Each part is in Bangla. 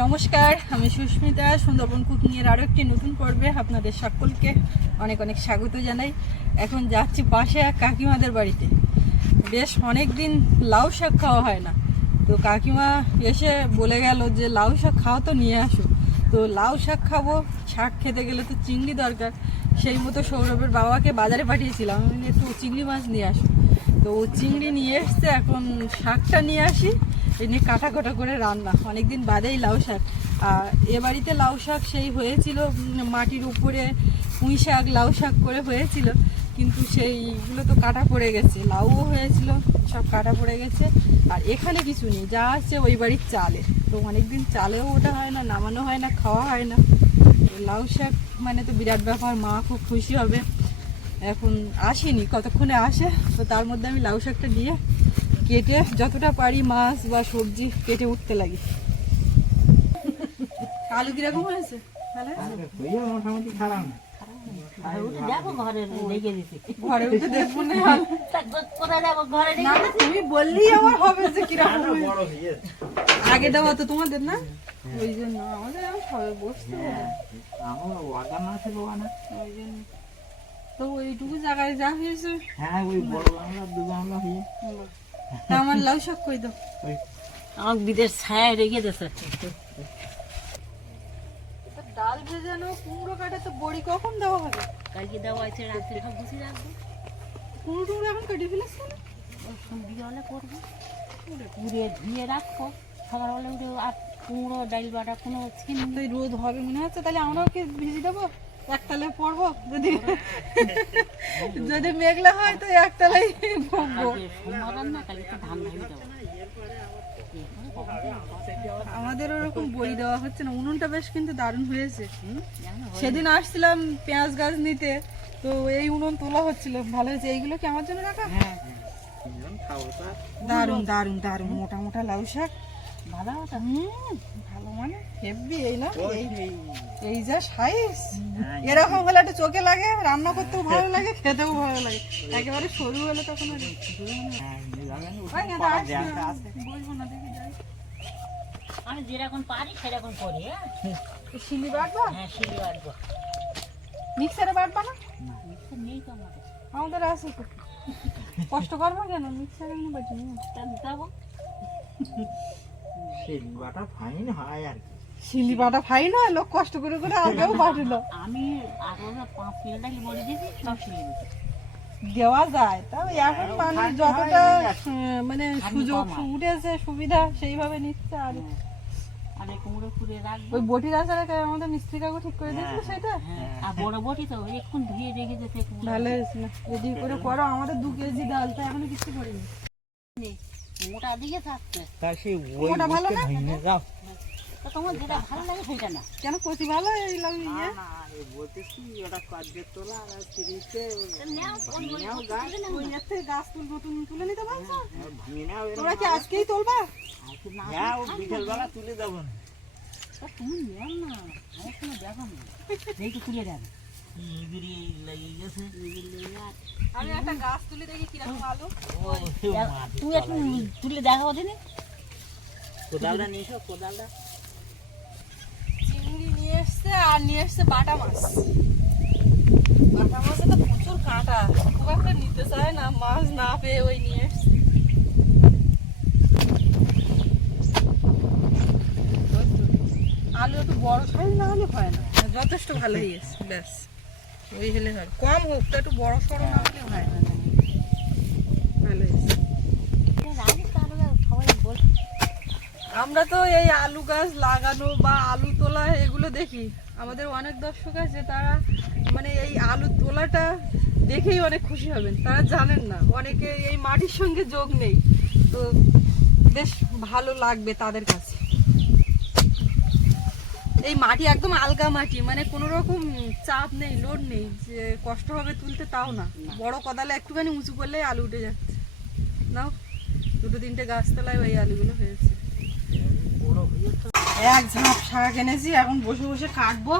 নমস্কার, আমি সুস্মিতা, সুন্দরবন কুকিংয়ের আরও একটি নতুন পর্বে আপনাদের সকলকে অনেক অনেক স্বাগত জানাই। এখন যাচ্ছি পাশে এক কাকিমাদের বাড়িতে। বেশ অনেক দিন লাউ শাক খাওয়া হয় না। তো কাকিমা এসে বলে গেল যে, লাউ শাক খাওয়া তো, নিয়ে আসো। তো লাউ শাক খাব, শাক খেতে গেলে তো চিংড়ি দরকার। সেই মতো সৌরভের বাবাকে বাজারে পাঠিয়েছিলাম। আমি একটু চিংড়ি মাছ নিয়ে আসো। তো ও চিংড়ি নিয়ে এসছে, এখন শাকটা নিয়ে আসি। এই নিয়ে কাটা কাটা করে রান্না। অনেকদিন বাদেই লাউ শাক। এ বাড়িতে লাউ শাক সেই হয়েছিল মাটির উপরে পুঁই শাক, লাউ শাক করে হয়েছিল। কিন্তু সেইগুলো তো কাটা পড়ে গেছে। লাউও হয়েছিল, সব কাটা পড়ে গেছে। আর এখানে কিছু নেই, যা আছে ওই বাড়ির চালে। তো অনেকদিন চালেও ওটা হয় না, নামানো হয় না, খাওয়া হয় না। লাউ শাক মানে তো বিরাট ব্যাপার, মা খুব খুশি হবে। এখন আসেনি, কতক্ষণে আসে, তো তার মধ্যে আমি লাউ শাকটা নিয়ে কেটে যতটা পারি মাছ বা সবজি কেটে উঠতে লাগি। আলু কীরকম হয়েছে? মোটামুটি খারাপ না দেখো ঘরে রেখে দিছি ঘরে উঠে দেখব না। আলু। কোথায় যাব ঘরে না না, তুমি বললেই আমার হবে যে কীরকম হয়েছে। বড় হয়ে আগে দেওয়া তো তোমাদের না? ওই জন্য আমাদের সবাই বসতে। ওই তো ওইটুকু জায়গায় যা হয়েছে। হ্যাঁ ওই বড় গামলা দু গামলা হয়ে। আমার লাউ শাক কই দাও? আমার বিদের ছায়া রেখে এটা ডাল ভেজানো কুমড়ো কাটা তো বড়ি কখন দেওয়া হবে? কালকে দেওয়া আছে রাত্রে সব গুছিয়ে রাখব কুমড়ো টুমড়ো এখন কেটে ফেলেছে না? ওই করব। পুড়িয়ে ধুয়ে রাখব। সকালবেলা উঠে আর কুমড়ো ডাল বাটা কোনো ছিন তো রোদ হবে মনে হচ্ছে তাহলে আমরাও কি ভিজে দেবো? একতলায় পড়ব? যদি যদি মেঘলা হয় তো একতলায় দেবো আমাদের ওরকম বড়ি দেওয়া হচ্ছে না। উনুনটা বেশ কিন্তু দারুণ হয়েছে। সেদিন আসছিলাম পেঁয়াজ গাছ নিতে তো এই উনুন তোলা হচ্ছিল। ভালো হয়েছে। এইগুলো কি আমার জন্য রাখা? হ্যাঁ। খাব তো আর। দারুণ দারুণ দারুণ। মোটা মোটা লাউ শাক। ভালো হতো হুম। মানে হেভি এই না? এই এই, যা সাইজ হ্যাঁ, এরকম হলে একটু চোখে লাগে রান্না করতেও ভালো লাগে খেতেও ভালো লাগে। একেবারে সরু হলে তখন আর না। হ্যাঁ, দেখি যাই। আমি যেরকম পারি সেরকম করি হ্যাঁ? শিলি বাটবা? হ্যাঁ সিঁড়ি বাড়বো মিক্সারে বাটবা না? মিক্সার নেই তো আমাদের আমাদের আছে তো। কষ্ট করবা কেন? মিক্সারে নিয়ে বাটি নিয়ে ফাইন হয় আর কি। শিলি বাটা ফাই না লোক কষ্ট করে করে আগেও বাটলো আমি আরও পাঁচ মিনিট ডালি বলে দিয়েছি সব সিঁড়ি দেওয়া যায় এখন মানুষ যতটা মানে সুযোগ উঠেছে সুবিধা সেইভাবে নিচ্ছে আর আর এই কুমড়ো ফুড়ে রাখব। ওই বটি রাস্তাটা আমাদের মিস্ত্রি কাকু ঠিক করে দিয়েছিল সেটা? হ্যাঁ আর বড় বটি তো এক্ষুন ধুয়ে রেখে যেতে ভালো হয়েছে না। রেডি করে করো আমাদের দু কেজি ডাল তো এখনও কিছু করিনি। মোটা দিকে থাকছে। তা সেই ওই ওটা ভালো না? ভেঙে যাও। তো তোমার যেটা ভালো লাগে সেটা না কেন কচি ভালো এই লাউ ইয়ে? না এই বলতেছি ওটা কাজের তোলা আর তিরিশে ওই- গাছ। ওই এর গাছ তুলবো তুমি তুলে নিতে পারছ ভাঙি নাও এরকম কি আজকেই তুলবা? আজকে না হ্যাঁ ও বিকেলবেলা তুলে দেবো না। তুমি নিও না আমার কোনো দেখো না এইটু তুলে দেবে ইগিরি লেগে গেছে। আমি একটা গাছ তুলে দেখি আলু। একটু তুলে দেখাবো দিনে কোদালটা নিয়ে এসো কোদালটা। চিংড়ি নিয়ে এসছে আর নিয়ে এসছে বাটা মাছ। বাটা মাছে তো প্রচুর কাঁটা। খুব একটা নিতে চায় না মাছ না পেয়ে ওই নিয়ে এসছে। আলু একটু বড় সাইজ না হলে হয় না। যথেষ্ট ভালো হয়েছে ব্যাস। ওই হলে হয়। কম হোক, তো একটু বড় সড়ো না হলে হয়। আমরা তো এই আলু গাছ লাগানো বা আলু তোলা এগুলো দেখি। আমাদের অনেক দর্শক আছে, তারা মানে এই আলু তোলাটা দেখেই অনেক খুশি হবেন। তারা জানেন না, অনেকে এই মাটির সঙ্গে যোগ নেই। তো বেশ ভালো লাগবে তাদের কাছে। এই মাটি একদম আলগা মাটি মানে কোনো রকম চাপ নেই, লোড নেই, যে কষ্ট হবে তুলতে তাও না। বড় কদালে একটুখানি উঁচু করলে আলু উঠে যাচ্ছে। নাও, দুটো তিনটে গাছতলায় ওই আলুগুলো হয়েছে। এক ঝাঁপ শাক এনেছি, এখন বসে বসে কাটবো।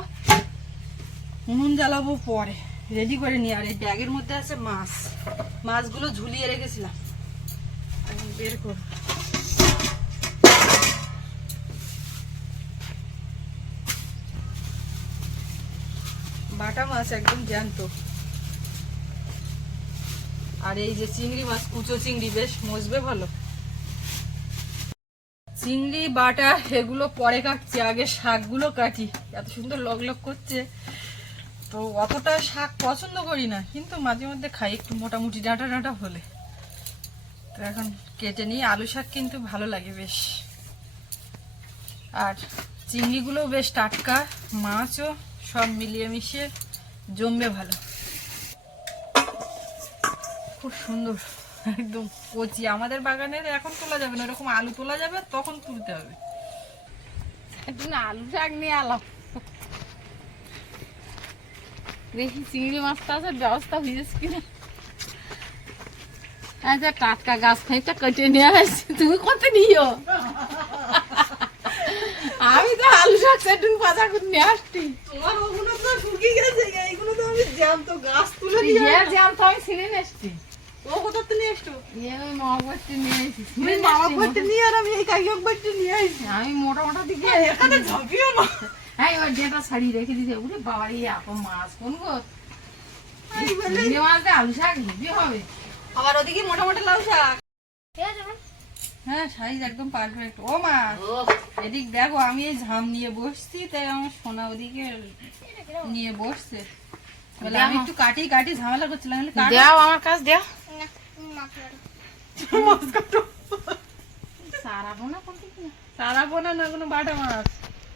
উনুন জ্বালাবো পরে রেডি করে নিই আর এই ব্যাগের মধ্যে আছে মাছ। মাছগুলো ঝুলিয়ে রেখেছিলাম। বের করব। বাটা মাছ একদম জ্যান্ত। আর এই যে চিংড়ি মাছ, কুচো চিংড়ি বেশ মজবে ভালো। চিংড়ি, বাটা এগুলো পরে কাটছি, আগে শাকগুলো কাটি। এত সুন্দর লগ লগ করছে। তো অতটা শাক পছন্দ করি না, কিন্তু মাঝে মধ্যে খাই, একটু মোটামুটি ডাঁটা ডাঁটা হলে। তো এখন কেটে নিই। আলু শাক কিন্তু ভালো লাগে বেশ। আর চিংড়িগুলো বেশ টাটকা, মাছও সব মিলিয়ে মিশিয়ে জমবে ভালো। খুব সুন্দর, একদম কচি। আমাদের বাগানের এখন তোলা যাবে না এরকম আলু তোলা যাবে, তখন তুলতে হবে। আলু শাক নিয়ে আলাম দেখি চিংড়ি মাছটা আছে, ব্যবস্থা হয়েছে কিনা। আচ্ছা টাটকা গাছ খাইটা কেটে নিয়ে আসছি। তুমি কত নিও? আমি তো আলু শাক সেটুন পাতা করে নিয়ে আসছি। তোমার ওগুলো তো শুকিয়ে গেছে এইগুলো তো আমি জ্যান্ত গাছ তুলে ইয়ে জ্যাম তো আমি ছিঁড়ে নিয়ে এসছি ও কোথা থেকে নিয়ে এসছো ইয়ে ওই মহাবতী নিয়ে এসেছি তুমি মামা। করতে নিয়ে আর আমি এই কাকিও করতে নিয়ে আসছি। আমি মোটা মোটা দিকে এখানে ঝাঁপিও না। হ্যাঁ এবার ডেটা ছাড়িয়ে রেখে দিতে উঠে বাবা এই এখন মাছ কোন গো? মাছ দিয়ে আলু শাক হেবি হবে। আবার ওদিকে মোটা মোটা লাউ শাক। হ্যাঁ সাইজ একদম পারফেক্ট ও মা। এদিক দেখো আমি এই ঝাম নিয়ে বসছি তাই আমার সোনা ওদিকে নিয়ে বসছে। বলে আমি একটু কাটি কাটি ঝামেলা করছিলাম দেও আমার কাছে দেও। সারাবো না সারাবো না না কোনো বাটা মাছ।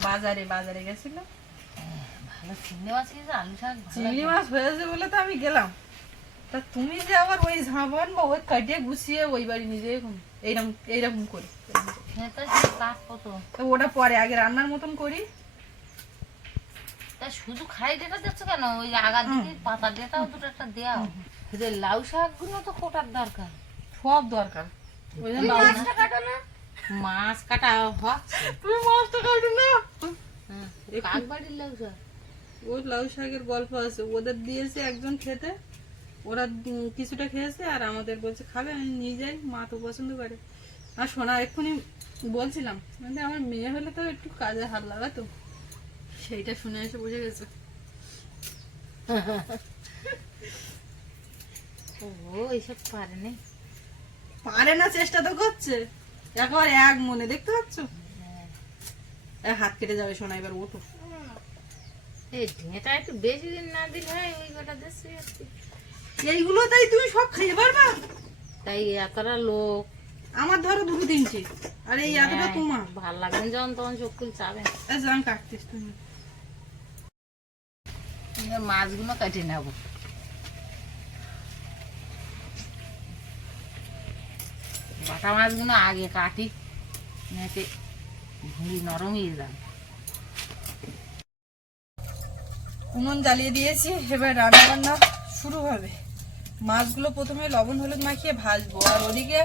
বাজারে বাজারে গেছিল ভালো চিংড়ি মাছ খেয়েছে আলু শাক চিংড়ি মাছ হয়েছে বলে তো আমি গেলাম। তা তুমি যে আবার ওই বা ওই কাটিয়ে গুছিয়ে ওই বাড়ি এইরকম এইরকম করি। কত? তো ওটা পরে আগে রান্নার মতন করি। তা শুধু খাই ডেটা দিচ্ছ কেন? ওই আগার দিকে পাতা ডেটাও দুটো একটা দেওয়া। যে লাউ শাকগুলো তো কোটার দরকার। সব দরকার। ওই জন্য লাউ- মাছ কাটা হচ্ছে। তুমি মাছটা কাটো না? হ্যাঁ, কাক বাড়ির লাউ শাক। ও লাউ শাকের গল্প আছে। ওদের দিয়েছে একজন খেতে। ওরা কিছুটা খেয়েছে আর আমাদের বলছে খাবে আমি নিয়ে যাই মা তো পছন্দ করে। আর সোনা এক্ষুনি বলছিলাম মানে আমার মেয়ে হলে তো একটু কাজে হাত লাগাতো। সেইটা শুনে এসে বুঝে গেছে। ও এইসব পারে নি। পারে না চেষ্টা তো করছে। একবার এক মনে দেখতে পাচ্ছ? হাত কেটে যাবে সোনা এবার ওঠো। এই ঢেঁটা একটু বেশি দিন না দিলে হয় ওই কটা দেশে এইগুলো তাই তুমি সব খেয়ে পারবা? তাই এতটা লোক। আমার ধরো দুটো তিনটে আর এই এতটা হ্যাঁ, তোমার। ভালো লাগবে যখন তখন চোখ খুল চাবে। জান কাটতিস তুমি। মাছগুলো কেটে নেব। বাটা মাছগুলো আগে কাটি নেতে ভুঁড়ি নরম হয়ে যাবে। উনুন জ্বালিয়ে দিয়েছি এবার রান্না বান্না শুরু হবে। মাছগুলো প্রথমে লবণ হলুদ মাখিয়ে ভাজবো। আর ওদিকে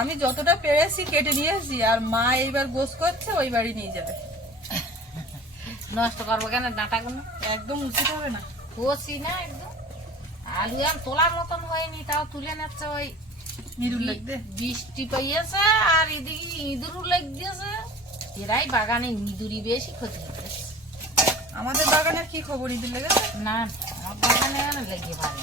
আমি যতটা পেরেছি কেটে নিয়েছি আর মা এইবার গোস করছে ওই বাড়ি নিয়ে যাবে। নষ্ট করব কেন? ডাঁটাগুলো? একদম উচিত হবে না। কষি না একদম। আলু আর তোলার মতন হয়নি তাও তুলে নিচ্ছে ওই বৃষ্টি পাইয়েছে আর এদিকে ইঁদুরও লেগ দিয়েছে। এরাই বাগানে ইঁদুরি বেশি ক্ষতি আমাদের বাগানের কি খবর ইঁদুর লেগেছে? না আমার বাগানে লেগে পারে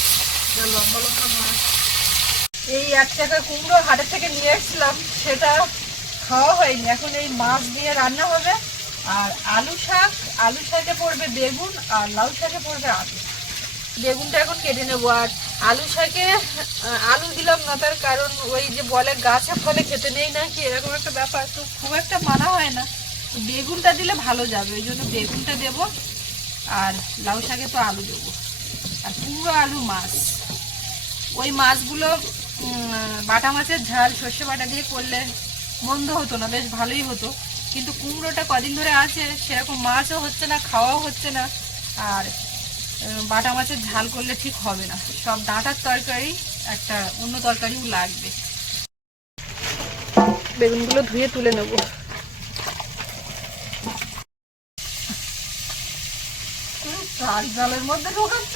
এই এক টাকা কুমড়ো হাটের থেকে নিয়ে এসেছিলাম, সেটা খাওয়া হয়নি। এখন এই মাছ দিয়ে রান্না হবে। আর আলু শাক, আলু শাকে পড়বে বেগুন আর লাউ শাকে পড়বে আলু। বেগুনটা এখন কেটে নেব। আর আলু শাকে, আলু দিলাম না, তার কারণ ওই যে বলে গাছে ফলে খেতে নেই নাকি, এরকম একটা ব্যাপার। তো খুব একটা মানা হয় না। বেগুনটা দিলে ভালো যাবে, ওই জন্য বেগুনটা দেবো আর লাউ শাকে তো আলু দেবো। আর পুরো আলু মাছ। ওই মাছগুলো বাটা মাছের ঝাল, সর্ষে বাটা দিয়ে করলে মন্দ হতো না, বেশ ভালোই হতো। কিন্তু কুমড়োটা কদিন ধরে আছে, সেরকম মাছও হচ্ছে না, খাওয়াও হচ্ছে না, আর বাটা মাছের ঝাল করলে ঠিক হবে না। সব ডাঁটার তরকারি, একটা অন্য তরকারিও লাগবে। বেগুনগুলো ধুয়ে তুলে নেব। চাল জালের মধ্যে ঢোকাচ্ছ?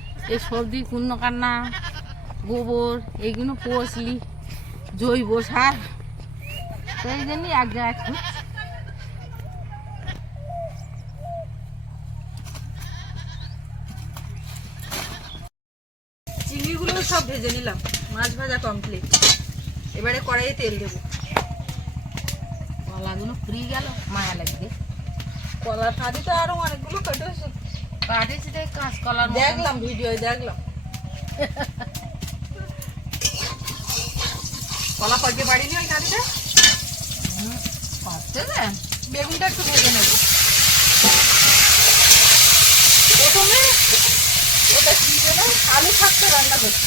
এই সবজি কুন্ন কান্না গোবর, এইগুলো পোষলি জৈব সার। সেই জন্যই এক জায়গায়। চিংড়িগুলো সব ভেজে নিলাম, মাছ ভাজা কমপ্লিট এবারে কড়াইয়ে তেল দেবো। কলাগুলো ফুরিয়ে গেল, মায়া লাগবে। কলার ফাঁদি তো আরও অনেকগুলো কেটেছে কাঁচকলার দেখলাম ভিডিও দেখলাম। কলা পাকে বাড়িনি ওই কাঁদিটা হুম, পাচ্ছে যে বেগুনটা একটু ভেজে নেব। প্রথমে ওটা কি যেন আলু রান্না করছি।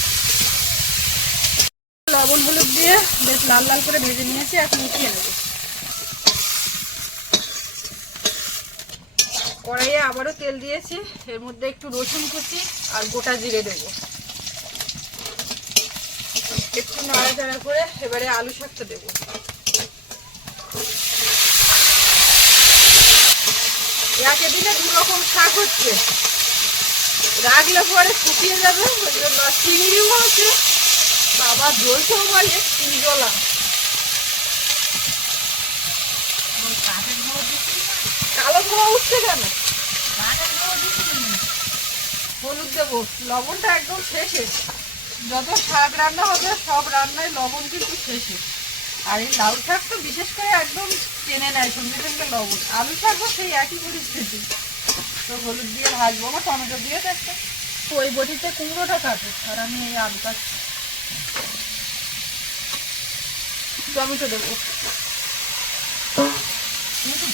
লবণ হলুদ দিয়ে বেশ লাল লাল করে ভেজে নিয়েছি এখন উঠিয়ে নেব। কড়াইয়ে আবারও তেল দিয়েছি। এর মধ্যে একটু রসুন কুচি আর গোটা জিরে দেবো। একটু নাড়াচাড়া করে এবারে আলু শাকটা দেবো। একে দিনে দু রকম শাক হচ্ছে। রাখলে পরে শুকিয়ে যাবে, ওই জন্য চিংড়িও আছে। বাবা জ্বলছেও বলে, চিংড়ি জ্বলা ওই কাঠের গুঁড়ো দিচ্ছি না, হলুদ দেবো। লবণটা একদম শেষে। যত শাক রান্না হবে, সব রান্নায় লবণ কিন্তু শেষে। আর এই লাউ শাক তো বিশেষ করে একদম টেনে নেয়, সঙ্গে সঙ্গে লবণ। আলু শাকও সেই একই পরিস্থিতি। তো হলুদ দিয়ে ভাজবো আমার টমেটো দিয়ে তো ওই বটিতে কুমড়োটা কাটে আর আমি এই আলু টমেটো দেবো।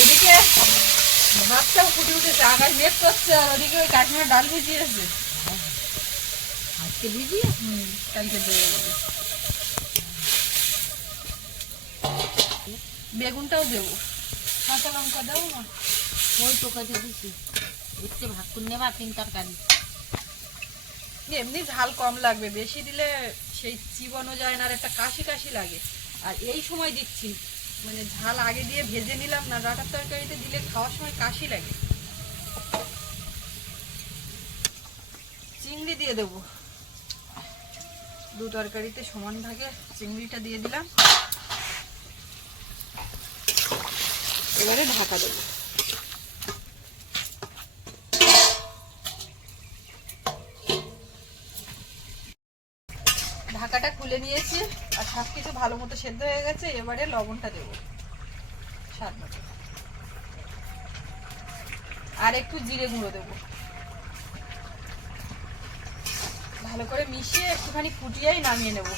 ওদিকে ভাতটাও ফুটে উঠেছে আকাশ মেঘ করছে আর ওদিকে ওই কাশ্মীর ডাল ভিজিয়েছে আজকে ভিজিয়ে? হুম কালকে যাবে বেগুনটাও দেবো। কাঁচা লঙ্কা দেবো না। ওই টোকাতে দিছি। দেখতে ভাগ করে নেবা তিন তরকারি। এমনি ঝাল কম লাগবে বেশি দিলে সেই চিবানো যায় না আর একটা কাশি কাশি লাগে। আর এই সময় দিচ্ছি। মানে ঝাল আগে দিয়ে ভেজে নিলাম না ডাটার তরকারিতে দিলে খাওয়ার সময় কাশি লাগে। চিংড়ি দিয়ে দেব। দু তরকারিতে সমান ভাগে চিংড়িটা দিয়ে দিলাম। এবারে ঢাকা দেবো। ঢাকাটা খুলে নিয়েছি, আর সব কিছু ভালো মতো সেদ্ধ হয়ে গেছে, এবারে লবণটা দেবো, স্বাদ মতো। আর একটু জিরে গুঁড়ো দেবো। ভালো করে মিশিয়ে একটুখানি ফুটিয়েই নামিয়ে নেব।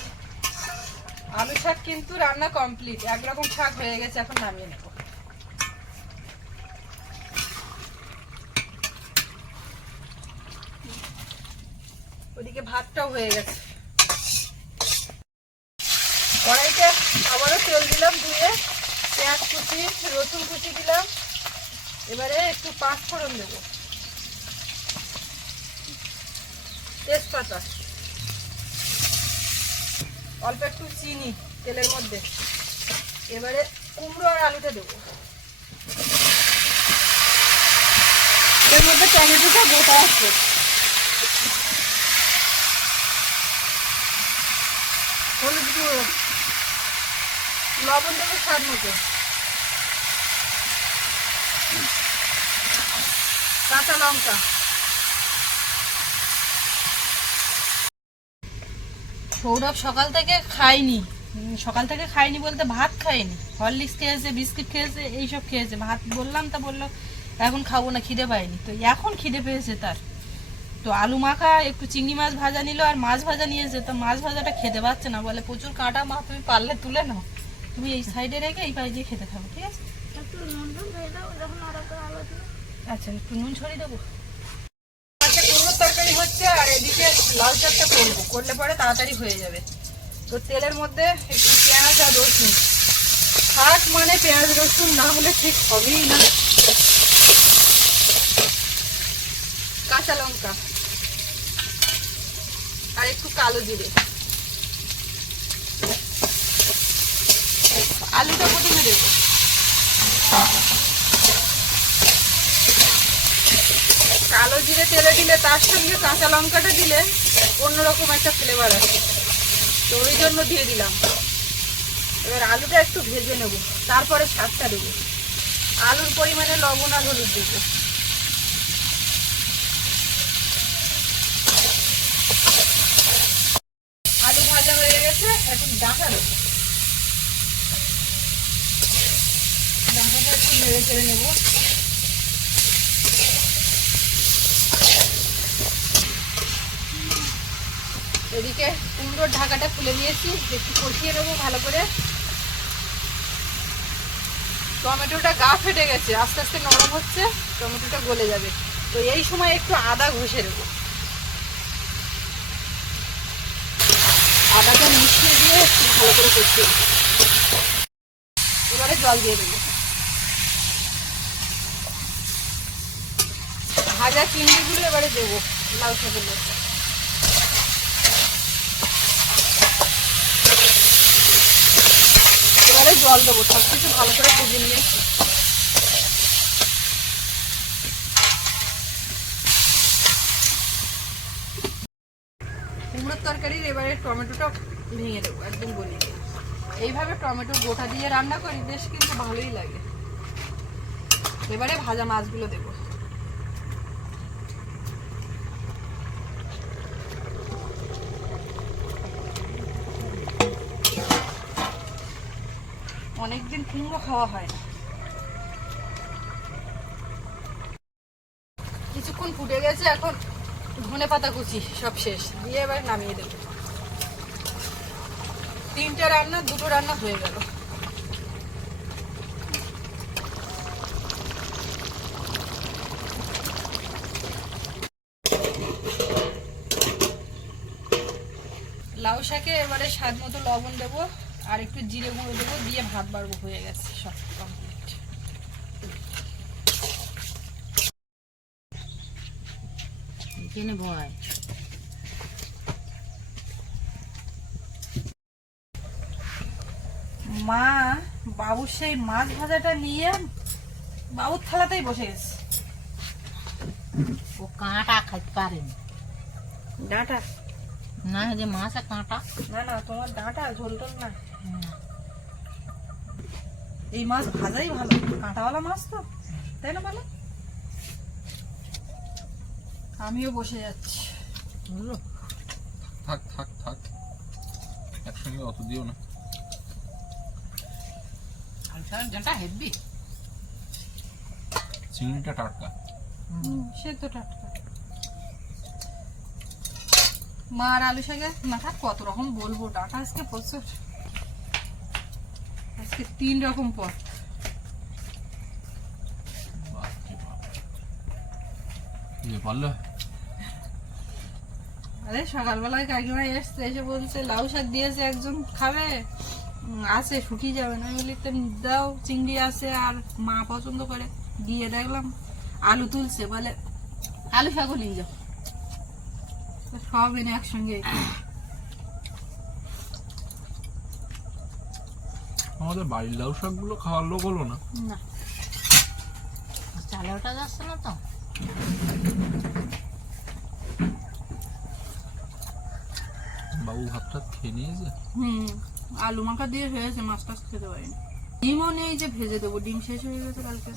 আলু শাক কিন্তু রান্না কমপ্লিট একরকম শাক হয়ে গেছে, এখন নামিয়ে নেব। ওদিকে ভাতটাও হয়ে গেছে। কড়াইতে আবারও তেল দিলাম দিয়ে পেঁয়াজ কুচি, রসুন কুচি দিলাম। এবারে একটু পাঁচ ফোড়ন দেব। তেজপাতা। অল্প একটু চিনি তেলের মধ্যে। এবারে কুমড়ো আর আলুটা দেবো। এর মধ্যে টমেটোটা গোটা আছে। হলুদ গুঁড়ো। লবণ দেবো স্বাদ মতো। কাঁচা লঙ্কা। সৌরভ সকাল থেকে উম, সকাল থেকে খায়নি বলতে ভাত খায়নি। হরলিক্স খেয়েছে বিস্কিট খেয়েছে এইসব খেয়েছে। ভাত বললাম তা বলল এখন খাব না খিদে পায়নি। তো এখন খিদে পেয়েছে তার। তো আলু মাখা একটু চিংড়ি মাছ ভাজা নিল আর মাছ ভাজা নিয়েছে। তো মাছ ভাজাটা খেতে পারছে না। বলে প্রচুর কাঁটা মা তুমি পারলে তুলে নাও। তুমি এই সাইডে রেখে এই পায়ে দিয়ে খেতে থাকো ঠিক আছে? আচ্ছা একটু নুন ছড়িয়ে দেবো? আচ্ছা তরকারি হচ্ছে আর এদিকে লাল চারটা করব। করলে পরে তাড়াতাড়ি হয়ে যাবে। তো তেলের মধ্যে একটু পেঁয়াজ আর রসুন। শাক মানে পেঁয়াজ রসুন না হলে ঠিক হবেই না। কাঁচা লঙ্কা। আর একটু কালো জিরে। আলুটা প্রথমে দেবো। কালো জিরে তেলে দিলে, তার সঙ্গে কাঁচা লঙ্কাটা দিলে অন্যরকম একটা ফ্লেভার আছে তো ওই জন্য দিয়ে দিলাম। এবার আলুটা একটু ভেজে নেব, তারপরে শাকটা দেবো। আলুর পরিমাণে লবণ আর হলুদ দেবো আলু ভাজা হয়ে গেছে এখন ডাঁটা দেবো ডাঁটাটা চেড়ে নেব। এদিকে কুমড়োর ঢাকাটা খুলে দিয়েছি একটু কষিয়ে নেব ভালো করে। টমেটোটা গা ফেটে গেছে, আস্তে আস্তে নরম হচ্ছে, টমেটোটা গলে যাবে। তো এই সময় একটু আদা ঘষে দেবো আদাটা মিশিয়ে দিয়ে একটু ভালো করে কষিয়ে। এবারে জল দিয়ে দেবো। ভাজা চিংড়িগুলো এবারে দেবো, লাউ মধ্যে। এবারে জল দেবো সব কিছু ভালো করে ভেজে নিয়েছি কুমড়োর তরকারির এবারে টমেটোটা ভেঙে দেবো, একদম গলিয়ে এইভাবে টমেটো গোটা দিয়ে রান্না করি, বেশ কিন্তু ভালোই লাগে। এবারে ভাজা মাছগুলো দেবো অনেকদিন কুমড়ো খাওয়া হয় না। কিছুক্ষণ ফুটে গেছে, এখন ধনে পাতা কুচি, সব শেষ। দিয়ে এবার নামিয়ে দেবো। তিনটে রান্না, দুটো রান্না হয়ে গেল। লাউ শাকে এবারে স্বাদ মতো লবণ দেবো। আর একটু জিরে গুঁড়ো দেবো দিয়ে ভাত বাড়বো হয়ে গেছে সব কমপ্লিট এখানে ভয় মা বাবুর সেই মাছ ভাজাটা নিয়ে বাবুর থালাতেই বসে গেছে। ও কাঁটা খাইতে পারেনি। ডাঁটা? না যে মাছে কাঁটা। না না তোমার ডাঁটা ঝোল টোল না। এই মাছ ভাজাই ভালো। কাঁটাওয়ালা মাছ তো তাই না বলো? আমিও বসে যাচ্ছি। থাক থাক থাক। একসঙ্গে অত দিও না। হেভি চিংড়িটা টাটকা। সে তো টাটকা। মা আর আলু শাকে? মাথা কত রকম বলব। ডাটা আজকে প্রচুর। আজকে তিন রকম পদ। পারলে আরে সকালবেলায় কাকিমা এসছে এসে বলছে লাউ শাক দিয়েছে একজন খাবে? আছে শুকিয়ে যাবে। না আমি বলি দাও চিংড়ি আছে আর মা পছন্দ করে। গিয়ে দেখলাম আলু তুলছে বলে আলু শাকও নিয়ে যাও। সব এনে একসঙ্গে আমাদের বাড়ির লাউ শাকগুলো খাওয়ার লোক হলো না। চালে ওটা যাচ্ছে না তো। বাবু ভাতটা খেয়ে নিয়েছে? হুম আলু মাখা দিয়ে হয়েছে মাছ টাছ খেতে পারিনি। ডিমও নেই যে ভেজে দেবো। ডিম শেষ হয়ে গেছে কালকে।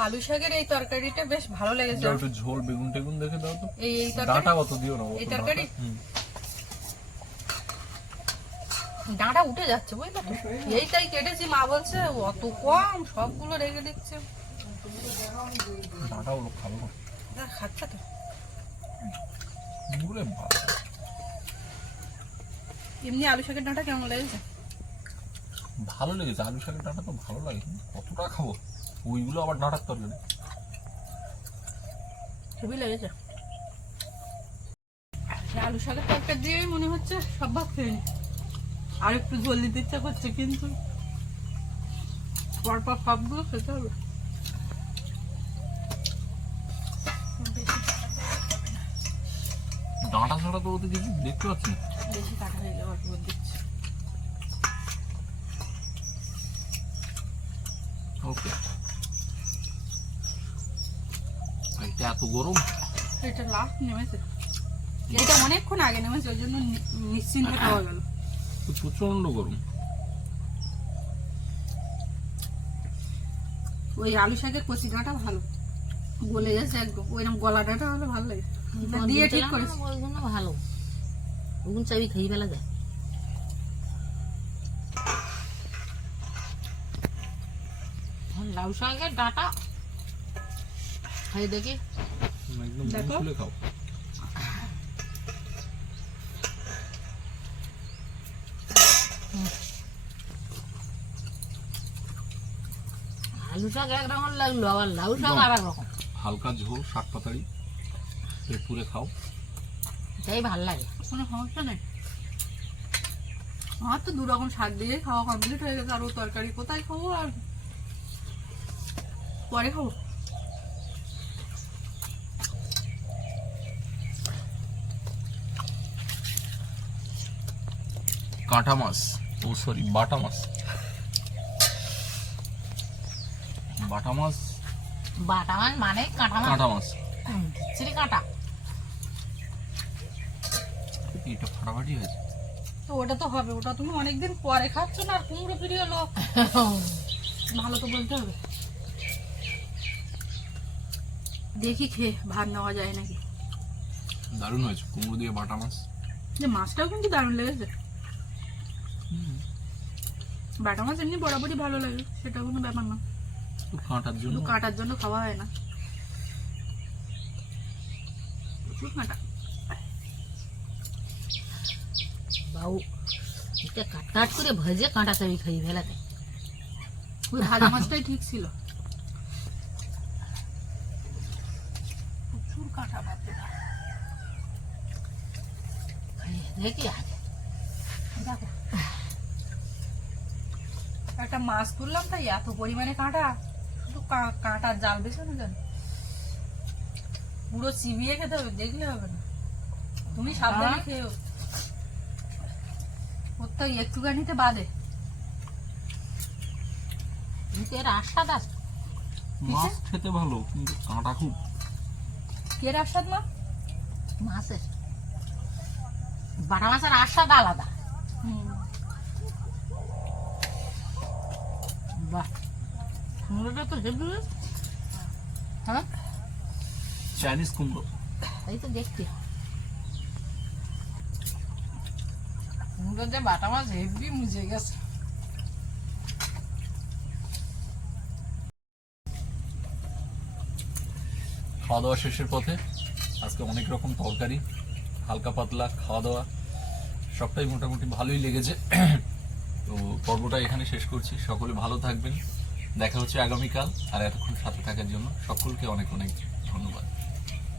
আলু শাকের এই তরকারিটা বেশ ভালো লেগেছে। একটু ঝোল বেগুন টেগুন দেখে দাও তো। এই এই তরকারি ডাঁটা অত দিও না এই তরকারি? ডাঁটা- উঠে যাচ্ছে বুঝলে? তো এইটাই কেটেছি মা বলছে অত কম সবগুলো রেখে দিচ্ছে। ডাঁটা ওগুলো খাব। না, খাচ্ছে তো। এমনি আলু শাকের ডাঁটা কেমন লেগেছে? ভালো লেগেছে আলু শাকের ডাঁটা তো ভালো লাগে কিন্তু কতটা খাব? ওইগুলো আবার ডাঁটার তরকারি। খুবই লেগেছে। আলু শাকের তরকারি মনে হচ্ছে সব ভাত খেয়ে আর একটু ঝোল দিতে ইচ্ছা করছে কিন্তু পরপর সবগুলো খেতে হবে। ডাঁটা ছাড়া তো ওতে কিছু দেখতে পাচ্ছি বেশি কাটা হয়ে যাওয়ার পর দিচ্ছি। ওকে। এটা এত গরম? এটা লাস্ট নেমেছে। এটা অনেকক্ষণ আগে নেমেছে ওই জন্য নিশ্চিন্তে খাওয়া গেল। প্রচণ্ড গরম। ওই আলু শাকের কচি ডাঁটা ভালো। গলে গেছে একদম। ওইরকম গলা ডাঁটা হলে ভালো লাগে। দিয়ে ঠিক করেছি। ভালো। ওগুলো চাবি খেয়ে ফেলা যায়। লাউ শাকের ডাটা। খাই দেখি। একদম দেখো। খুলে খাও। আলু শাক একরকম লাগল আবার লাউ শাক আর এক রকম হালকা ঝোল শাক পাতাড়ি পেট পুরে খাও। এটাই ভালো লাগে। কোনো সমস্যা নেই। আমার তো দু রকম শাক দিয়ে খাওয়া কমপ্লিট হয়ে গেছে। আর ও তরকারি কোথায় খাব আর পরে খাব। কাঁটা মাছ। ও সরি বাটা মাছ। বাটা মাছ? বাটা মাছ মানে কাঁটা মাছ। কাঁটা মাছ। কাঁটা। এটা ফাটাফাটি হয়েছে। তো ওটা তো হবে ওটা তুমি অনেকদিন পরে খাচ্ছ না আর কুমড়ো এলো ভালো তো বলতে হবে। দেখি খেয়ে ভাত নেওয়া যায় নাকি। দারুণ হয়েছে কুমড়ো দিয়ে বাটা মাছ। যে মাছটাও কিন্তু দারুণ লেগেছে। বাটা মাছ এমনি বরাবরই ভালো লাগে সেটা কোনো ব্যাপার না। কাঁটার জন্য। কাটার জন্য খাওয়া হয় না। প্রচুর কাঁটা। বাউ এটা কাট কাট করে ভেজে কাঁটা চাবি খাই দেয় ওই ভাজা মাছটাই ঠিক ছিল প্রচুর কাঁটা বাপরে বাপ। খাই দেখি আগে দেখো একটা মাছ তুললাম তাই এত পরিমাণে কাঁটা শুধু কাঁটার জাল দিছো না জানো পুরো চিবিয়ে খেতে হবে দেখলে হবে না। তুমি সাবধানে খেয়েও। ওর তো একটুখানিতে বাদে। এর আশা দাস। মাছ খেতে ভালো কিন্তু কাঁটা খুব। কে রাস্তাদ মা? মাছের। বাটা মাছের আস্বাদ আলাদা। বাহ। কুমড়োটা তো হেভি হ্যাঁ? চাইনিজ কুমড়ো। এই তো দেখছি। কুমড়ো যে বাটা মাছ হেভি মুজে গেছে। খাওয়া দাওয়া শেষের পথে আজকে অনেক রকম তরকারি। হালকা পাতলা খাওয়া দাওয়া, সবটাই মোটামুটি ভালোই লেগেছে। তো পর্বটা এখানে শেষ করছি। সকলে ভালো থাকবেন। দেখা হচ্ছে আগামীকাল, আর এতক্ষণ সাথে থাকার জন্য সকলকে অনেক অনেক ধন্যবাদ।